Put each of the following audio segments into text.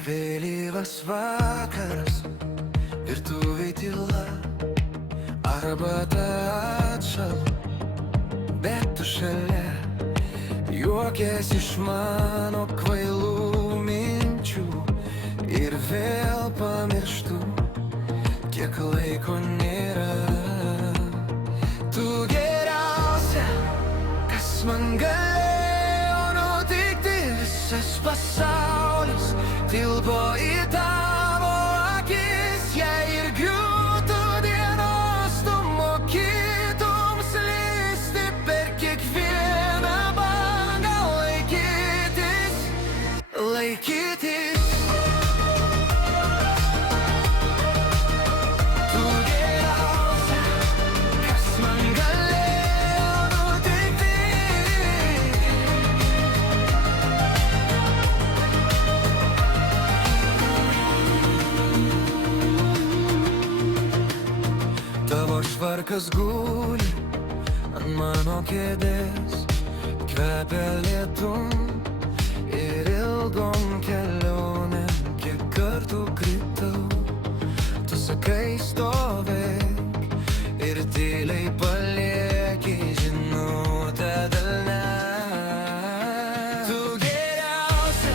Vėlyvas vakaras, virtuvėj tyla, arbata atšalo, bet tu šalia. Juokies iš mano kvailų minčių ir vėl pamirštu, kiek laiko nėra. Tu geriausia, kas man galėjo nutikti, visas pasaulis tilpo į tavo akis. Jei ir griūtų dienos, tu mokytum slysti per kiekvieną bangą, laikytis, laikytis. Tu geriausia, kas man galėjo nutikti. Tavo švarkas guli ant mano kėdės, kvepia lietum ir ilgom kelionėm. Kiek kartų kritau, tu sakai stovėk ir tyliai palieki žinutę delne. Tu geriausia,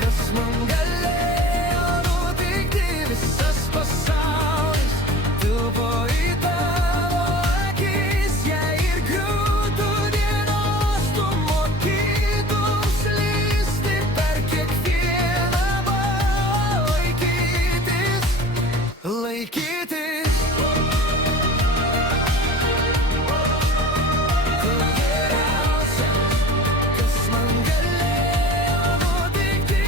kas man galėjo nutikti, visas pasaulis tilpo į tavo akis. Jei ir griūtų dienos, tu mokytum slysti per kiekvieną bangą, laikytis, laikytis. Tu geriausia, kas man galėjo nutikti.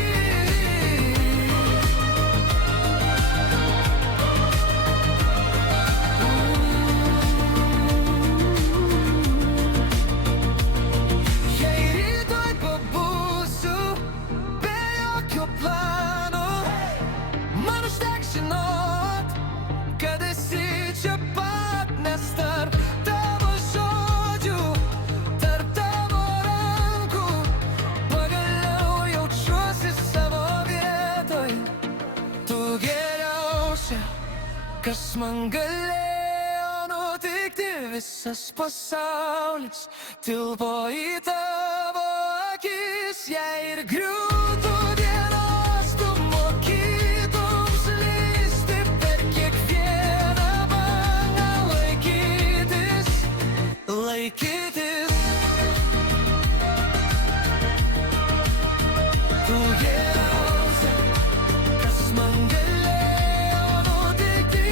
Jei rytoj pabūsiu be jokio plano, man užteks žinot, kad esi čia pat, nes tarp tavo žodžių, tarp tavo rankų, pagaliau jaučiuosi savo vietoj. Tu geriausia, kas man galėjo nutikti, visas pasaulis tilpo į tavo akis. Jei ir griūtų dienos, tu mokytum slysti per kiekvieną bangą, laikytis, laikytis. Tu geriausia, kas man galėjo nutikti.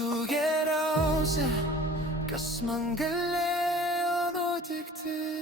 Tu geriausia, kas man galėjo nutikti.